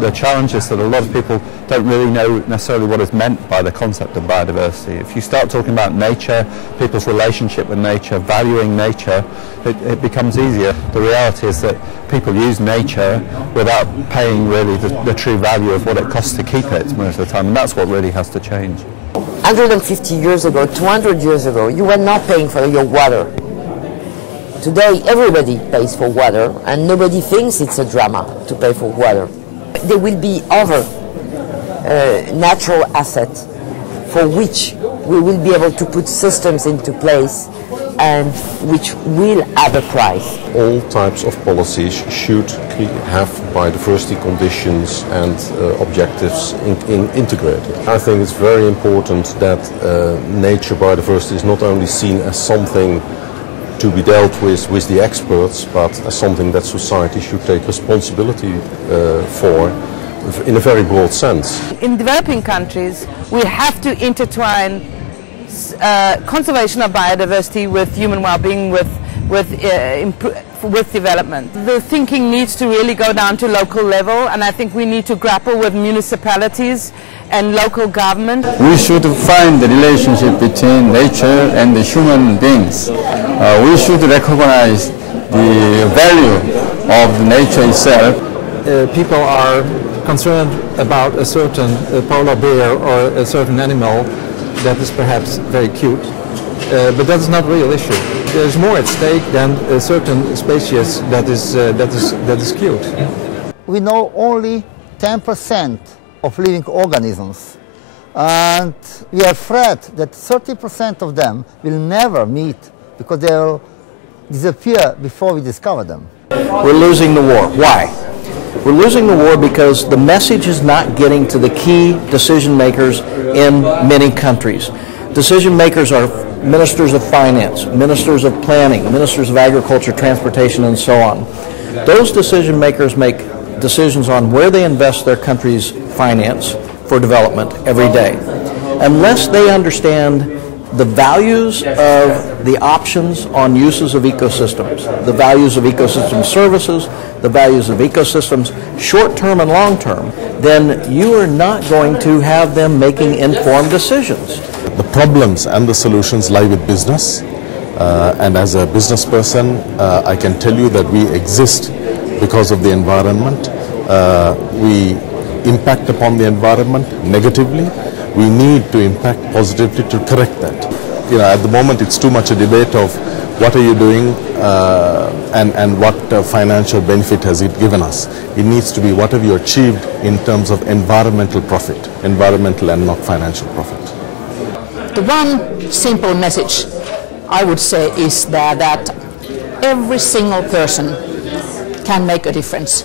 The challenge is that a lot of people don't really know necessarily what is meant by the concept of biodiversity. If you start talking about nature, people's relationship with nature, valuing nature, it becomes easier. The reality is that people use nature without paying really the true value of what it costs to keep it most of the time, and that's what really has to change. 150 years ago, 200 years ago, you were not paying for your water. Today, everybody pays for water, and nobody thinks it's a drama to pay for water. There will be other natural assets for which we will be able to put systems into place and which will have a price. All types of policies should have biodiversity conditions and objectives integrated. I think it's very important that nature biodiversity is not only seen as something to be dealt with the experts, but as something that society should take responsibility for in a very broad sense. In developing countries, we have to intertwine conservation of biodiversity with human well-being, with development. The thinking needs to really go down to local level, and I think we need to grapple with municipalities and local government. We should find the relationship between nature and the human beings. We should recognize the value of the nature itself. People are concerned about a certain polar bear or a certain animal that is perhaps very cute, but that is not a real issue. There is more at stake than a certain species that is cute. We know only 10% of living organisms, and we are afraid that 30% of them will never meet because they will disappear before we discover them. We're losing the war. Why? We're losing the war because the message is not getting to the key decision makers in many countries. Decision makers are ministers of finance, ministers of planning, ministers of agriculture, transportation, and so on. Those decision makers make decisions on where they invest their country's finance for development every day. Unless they understand the values of the options on uses of ecosystems, the values of ecosystem services, the values of ecosystems, short-term and long-term, then you are not going to have them making informed decisions. The problems and the solutions lie with business, and as a business person, I can tell you that we exist because of the environment. We impact upon the environment negatively. We need to impact positively to correct that. You know, at the moment it's too much a debate of what are you doing and what financial benefit has it given us. It needs to be what have you achieved in terms of environmental profit, environmental and not financial profit. The one simple message I would say is that every single person can make a difference.